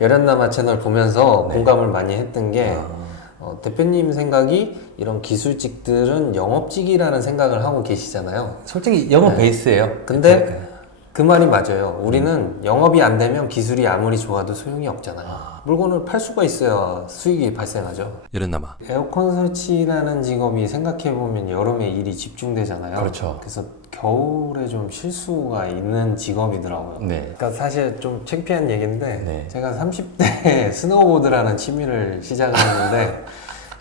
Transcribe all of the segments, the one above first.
열연남아 채널 보면서 네. 공감을 많이 했던 게 대표님 생각이 이런 기술직들은 영업직이라는 생각을 하고 계시잖아요. 솔직히 영업 네. 베이스예요. 근데 그 말이 맞아요. 우리는 영업이 안 되면 기술이 아무리 좋아도 소용이 없잖아요. 물건을 팔 수가 있어야 수익이 발생하죠. 열연남아. 에어컨 설치라는 직업이 생각해보면 여름에 일이 집중되잖아요. 그렇죠. 그래서 겨울에 좀 실수가 있는 직업이더라고요. 네. 그러니까 사실 좀 창피한 얘기인데 네. 제가 30대에 스노우보드라는 취미를 시작을 했는데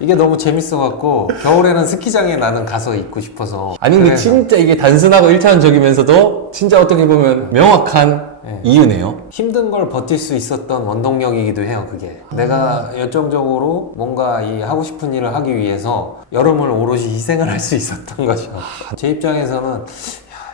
이게 너무 재밌어갖고 겨울에는 스키장에 나는 가서 있고 싶어서. 아니 근데 그래서 진짜 이게 단순하고 1차원적이면서도 진짜 어떻게 보면 명확한 네. 이유네요. 힘든 걸 버틸 수 있었던 원동력이기도 해요. 그게 내가 열정적으로 뭔가 이 하고 싶은 일을 하기 위해서 여름을 오롯이 희생을 할 수 있었던 거죠. 제 입장에서는 야,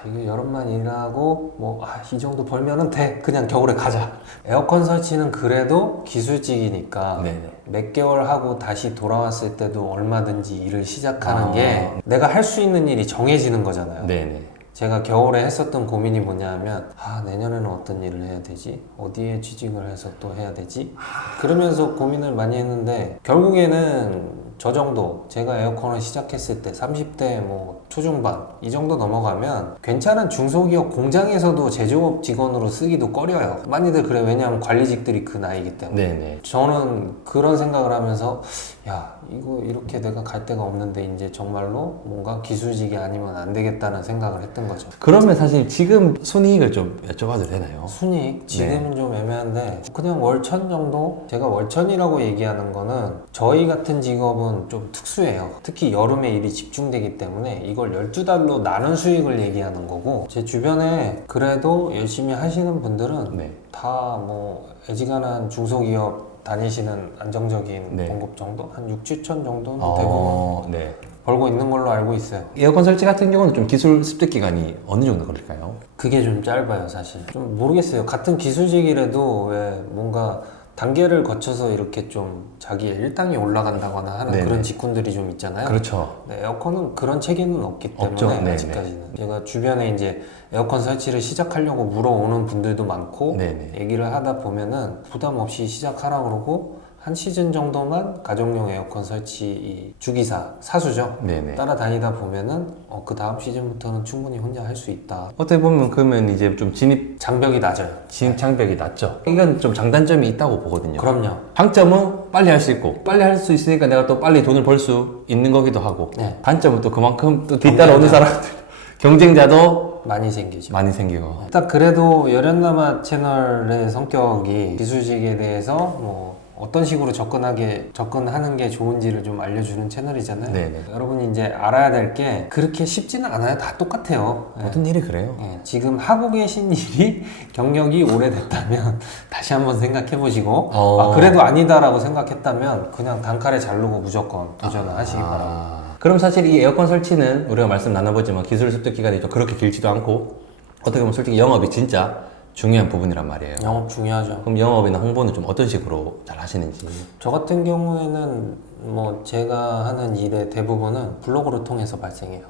이거 여름만 일하고 뭐 이 정도 벌면은 돼. 그냥 겨울에 가자. 에어컨 설치는 그래도 기술직이니까 네네. 몇 개월 하고 다시 돌아왔을 때도 얼마든지 일을 시작하는 게 내가 할 수 있는 일이 정해지는 거잖아요. 네네. 제가 겨울에 했었던 고민이 뭐냐면 내년에는 어떤 일을 해야 되지? 어디에 취직을 해서 또 해야 되지? 그러면서 고민을 많이 했는데 결국에는 저 정도 제가 에어컨을 시작했을 때 30대 뭐 초중반 이 정도 넘어가면 괜찮은 중소기업 공장에서도 제조업 직원으로 쓰기도 꺼려요. 많이들 그래. 왜냐하면 관리직들이 그 나이기 때문에. 네네. 저는 그런 생각을 하면서 야 이거 이렇게 내가 갈 데가 없는데 이제 정말로 뭔가 기술직이 아니면 안 되겠다는 생각을 했던 거죠. 그러면 사실 지금 순이익을 좀 여쭤봐도 되나요? 순이익 지금은 좀 애매한데 그냥 월천 정도? 제가 월천이라고 얘기하는 거는 저희 같은 직업은 좀 특수해요. 특히 여름에 일이 집중되기 때문에 이걸 12달로 나눈 수익을 얘기하는 거고 제 주변에 그래도 열심히 하시는 분들은 네. 다 뭐 애지간한 중소기업 다니시는 안정적인 네. 봉급 정도? 한 6, 7천 정도는 대부분 네. 벌고 있는 걸로 알고 있어요. 에어컨 설치 같은 경우는 좀 기술 습득 기간이 어느 정도 걸릴까요? 그게 좀 짧아요, 사실. 좀 모르겠어요. 같은 기술직이라도 왜 뭔가 단계를 거쳐서 이렇게 좀 자기 일당이 올라간다거나 하는 네네. 그런 직군들이 좀 있잖아요. 그렇죠. 네, 에어컨은 그런 체계는 없기 때문에 없죠. 네네. 아직까지는. 제가 주변에 이제 에어컨 설치를 시작하려고 물어오는 분들도 많고 네네. 얘기를 하다 보면은 부담 없이 시작하라 그러고 한 시즌 정도만 가정용 에어컨 설치 이 주기사 사수죠. 네네. 따라다니다 보면은 그 다음 시즌부터는 충분히 혼자 할 수 있다. 어떻게 보면 그러면 이제 좀 장벽이 낮아요. 진입 장벽이 낮죠. 이건 좀 장단점이 있다고 보거든요. 그럼요. 장점은 빨리 할 수 있고 빨리 할 수 있으니까 내가 또 빨리 돈을 벌 수 있는 거기도 하고 네. 단점은 또 그만큼 또 뒤따라오는 사람들 경쟁자도 많이 생기죠. 많이 생기고 딱 그래도 열연남아 채널의 성격이 기술직에 대해서 뭐 어떤 식으로 접근하는 게 좋은지를 좀 알려주는 채널이잖아요. 네네. 여러분이 이제 알아야 될 게 그렇게 쉽지는 않아요. 다 똑같아요. 모든 일이 그래요. 지금 하고 계신 일이 경력이 오래됐다면 다시 한번 생각해 보시고 그래도 아니다라고 생각했다면 그냥 단칼에 자르고 무조건 도전을 하시기 바랍니다. 그럼 사실 이 에어컨 설치는 우리가 말씀 나눠보지만 기술 습득 기간이 또 그렇게 길지도 않고 어떻게 보면 솔직히 영업이 진짜 중요한 부분이란 말이에요. 영업 중요하죠. 그럼 영업이나 홍보는 좀 어떤 식으로 잘 하시는지? 저 같은 경우에는 뭐 제가 하는 일의 대부분은 블로그를 통해서 발생해요.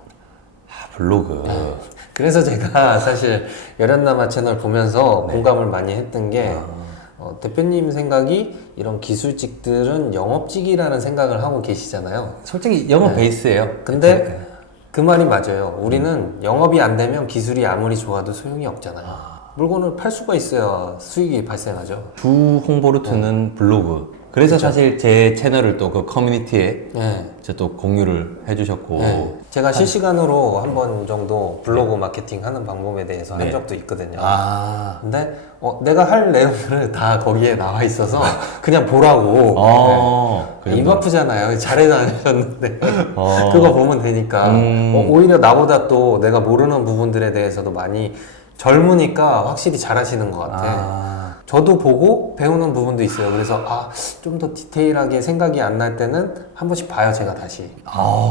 블로그. 그래서 제가 사실 열연남아 채널 보면서 공감을 많이 했던 게 대표님 생각이 이런 기술직들은 영업직이라는 생각을 하고 계시잖아요. 솔직히 영업 베이스예요. 근데 그 말이 맞아요. 우리는 영업이 안 되면 기술이 아무리 좋아도 소용이 없잖아요. 물건을 팔 수가 있어야 수익이 발생하죠. 주 홍보 루트는 블로그. 그래서 사실 제 채널을 또 그 커뮤니티에 이제 또 공유를 해주셨고 제가 실시간으로 한 번 정도 블로그 마케팅 하는 방법에 대해서 한 적도 있거든요. 근데 내가 할 내용들을 다 거기에 나와 있어서 그냥 보라고. 입 아프잖아요. 잘해놨는데 그거 보면 되니까 오히려 나보다 또 내가 모르는 부분들에 대해서도 많이 젊으니까 확실히 잘하시는 것 같아. 저도 보고 배우는 부분도 있어요. 그래서 좀 더 디테일하게 생각이 안 날 때는 한 번씩 봐요, 제가 다시.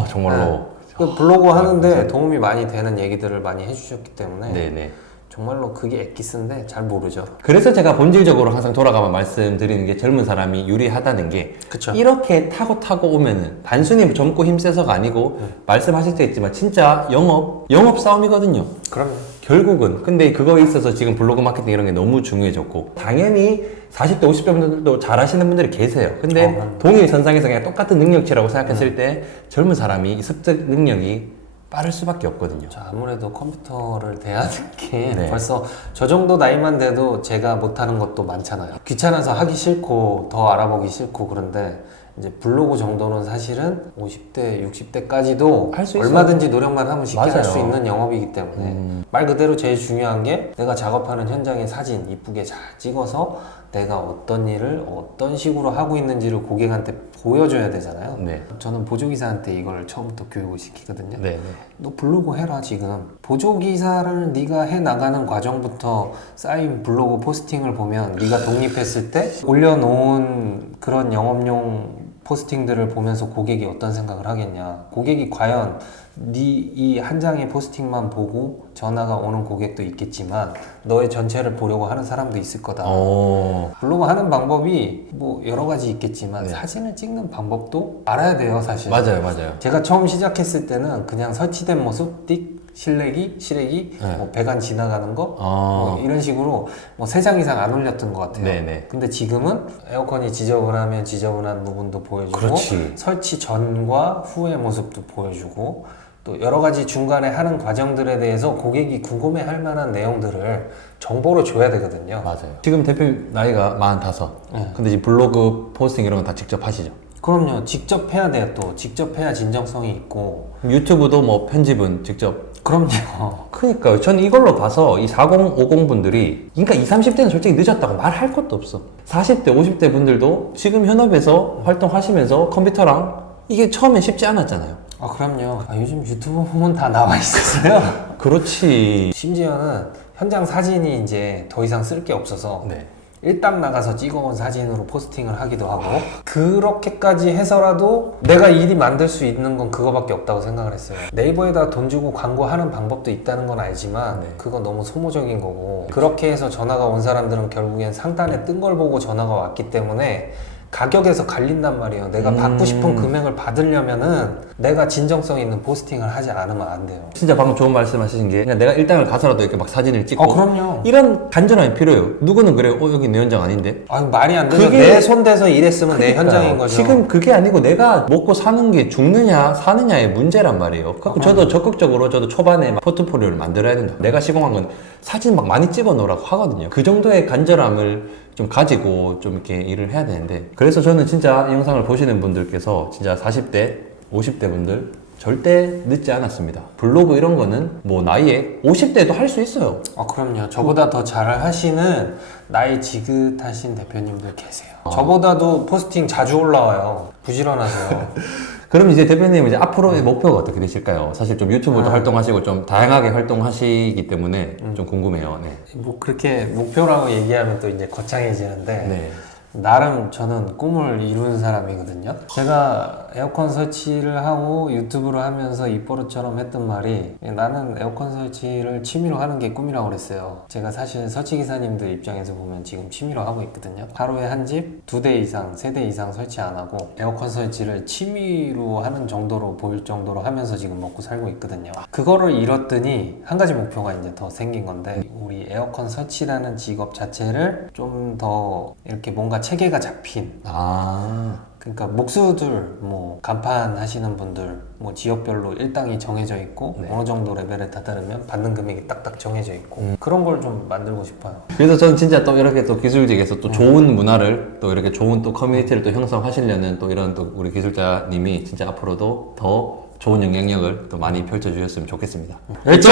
정말로. 그 블로그 하는데 도움이 많이 되는 얘기들을 많이 해주셨기 때문에 네네. 정말로 그게 엑기스인데 잘 모르죠. 그래서 제가 본질적으로 항상 돌아가면 말씀드리는 게 젊은 사람이 유리하다는 게 그쵸. 이렇게 타고 오면은 단순히 젊고 힘세서가 아니고 말씀하실 때 있지만 진짜 영업 싸움이거든요. 그럼요. 결국은. 근데 그거에 있어서 지금 블로그 마케팅 이런 게 너무 중요해졌고 당연히 40대 50대 분들도 잘하시는 분들이 계세요. 근데 동일선상에서 그냥 똑같은 능력치라고 생각했을 때 젊은 사람이 이 습득 능력이 빠를 수밖에 없거든요. 자, 아무래도 컴퓨터를 대하는 게 네. 벌써 저 정도 나이만 돼도 제가 못하는 것도 많잖아요. 귀찮아서 하기 싫고 더 알아보기 싫고 그런데 이제 블로그 정도는 사실은 50대, 60대까지도 할수 있어요. 얼마든지 노력만 하면 쉽게 할 맞아요. 수 있는 영업이기 때문에 말 그대로 제일 중요한 게 내가 작업하는 현장의 사진 이쁘게 잘 찍어서 내가 어떤 일을 어떤 식으로 하고 있는지를 고객한테 보여줘야 되잖아요. 네. 저는 보조기사한테 이걸 처음부터 교육을 시키거든요. 네. 너 블로그 해라 지금. 보조기사를 네가 해나가는 과정부터 쌓인 블로그 포스팅을 보면 네가 독립했을 때 올려놓은 그런 영업용 포스팅들을 보면서 고객이 어떤 생각을 하겠냐. 고객이 과연 네 이 한 장의 포스팅만 보고 전화가 오는 고객도 있겠지만 너의 전체를 보려고 하는 사람도 있을 거다. 블로그 하는 방법이 뭐 여러 가지 있겠지만 사진을 찍는 방법도 알아야 돼요 사실. 맞아요. 제가 처음 시작했을 때는 그냥 설치된 모습 띡 실내기, 뭐 배관 지나가는 거 뭐 이런 식으로 뭐 3장 이상 안 올렸던 것 같아요. 네네. 근데 지금은 에어컨이 지저분하면 지저분한 부분도 보여주고 그렇지. 설치 전과 후의 모습도 보여주고 또 여러 가지 중간에 하는 과정들에 대해서 고객이 궁금해할 만한 내용들을 정보로 줘야 되거든요. 맞아요. 지금 대표님 나이가 45. 근데 지금 블로그 포스팅 이런 거 다 직접 하시죠? 그럼요. 직접 해야 돼요. 또 직접 해야 진정성이 있고. 유튜브도 뭐 편집은 직접. 그럼요. 그러니까요. 저는 이걸로 봐서 이 40, 50 분들이 그러니까 20, 30대는 솔직히 늦었다고 말할 것도 없어. 40대, 50대 분들도 지금 현업에서 활동하시면서 컴퓨터랑 이게 처음엔 쉽지 않았잖아요. 아, 그럼요. 요즘 유튜브 보면 다 나와 있었어요. 그렇지. 심지어는 현장 사진이 이제 더 이상 쓸 게 없어서 네. 일당 나가서 찍어온 사진으로 포스팅을 하기도 하고 그렇게까지 해서라도 내가 일이 만들 수 있는 건 그거밖에 없다고 생각을 했어요. 네이버에다 돈 주고 광고하는 방법도 있다는 건 알지만 그건 너무 소모적인 거고 그렇게 해서 전화가 온 사람들은 결국엔 상단에 뜬 걸 보고 전화가 왔기 때문에 가격에서 갈린단 말이에요. 내가 받고 싶은 금액을 받으려면은 내가 진정성 있는 포스팅을 하지 않으면 안 돼요. 진짜 방금 좋은 말씀 하시신 게 그냥 내가 일당을 가서라도 이렇게 막 사진을 찍고 그럼요. 이런 간절함이 필요해요. 누구는 그래요. 여기 내 현장 아닌데? 아니, 말이 안 되죠. 그게- 내 손대서 일했으면 내 현장인 거죠. 지금 그게 아니고 내가 먹고 사는 게 죽느냐 사느냐의 문제란 말이에요. 그래서 저도 적극적으로 저도 초반에 막 포트폴리오를 만들어야 된다. 내가 시공한 건 사진 막 많이 찍어 놓으라고 하거든요. 그 정도의 간절함을 좀 가지고 좀 이렇게 일을 해야 되는데 그래서 저는 진짜 이 영상을 보시는 분들께서 진짜 40대, 50대 분들 절대 늦지 않았습니다. 블로그 이런 거는 뭐 나이에 50대도 할 수 있어요. 그럼요. 저보다 더 잘 하시는 나이 지긋하신 대표님들 계세요. 저보다도 포스팅 자주 올라와요. 부지런하세요. 그럼 이제 대표님 이제 앞으로의 목표가 어떻게 되실까요? 사실 좀 유튜브도 활동하시고 좀 다양하게 활동하시기 때문에 좀 궁금해요. 네. 뭐 그렇게 목표라고 얘기하면 또 이제 거창해지는데 네. 나름 저는 꿈을 이룬 사람이거든요. 제가 에어컨 설치를 하고 유튜브를 하면서 입버릇처럼 했던 말이 나는 에어컨 설치를 취미로 하는 게 꿈이라고 그랬어요. 제가 사실 설치기사님들 입장에서 보면 지금 취미로 하고 있거든요. 하루에 한 집 2대 이상, 3대 이상 설치 안 하고 에어컨 설치를 취미로 하는 정도로 보일 정도로 하면서 지금 먹고 살고 있거든요. 그거를 잃었더니 한 가지 목표가 이제 더 생긴 건데 우리 에어컨 설치라는 직업 자체를 좀 더 이렇게 뭔가 체계가 잡힌 그러니까 목수들 뭐 간판 하시는 분들 뭐 지역별로 일당이 정해져 있고 어느 정도 레벨에 다다르면 받는 금액이 딱딱 정해져 있고 그런 걸 좀 만들고 싶어요. 그래서 저는 진짜 또 이렇게 또 기술직에서 또 좋은 문화를 또 이렇게 좋은 또 커뮤니티를 또 형성하시려는 또 이런 또 우리 기술자님이 진짜 앞으로도 더 좋은 영향력을 또 많이 펼쳐주셨으면 좋겠습니다. 그렇죠?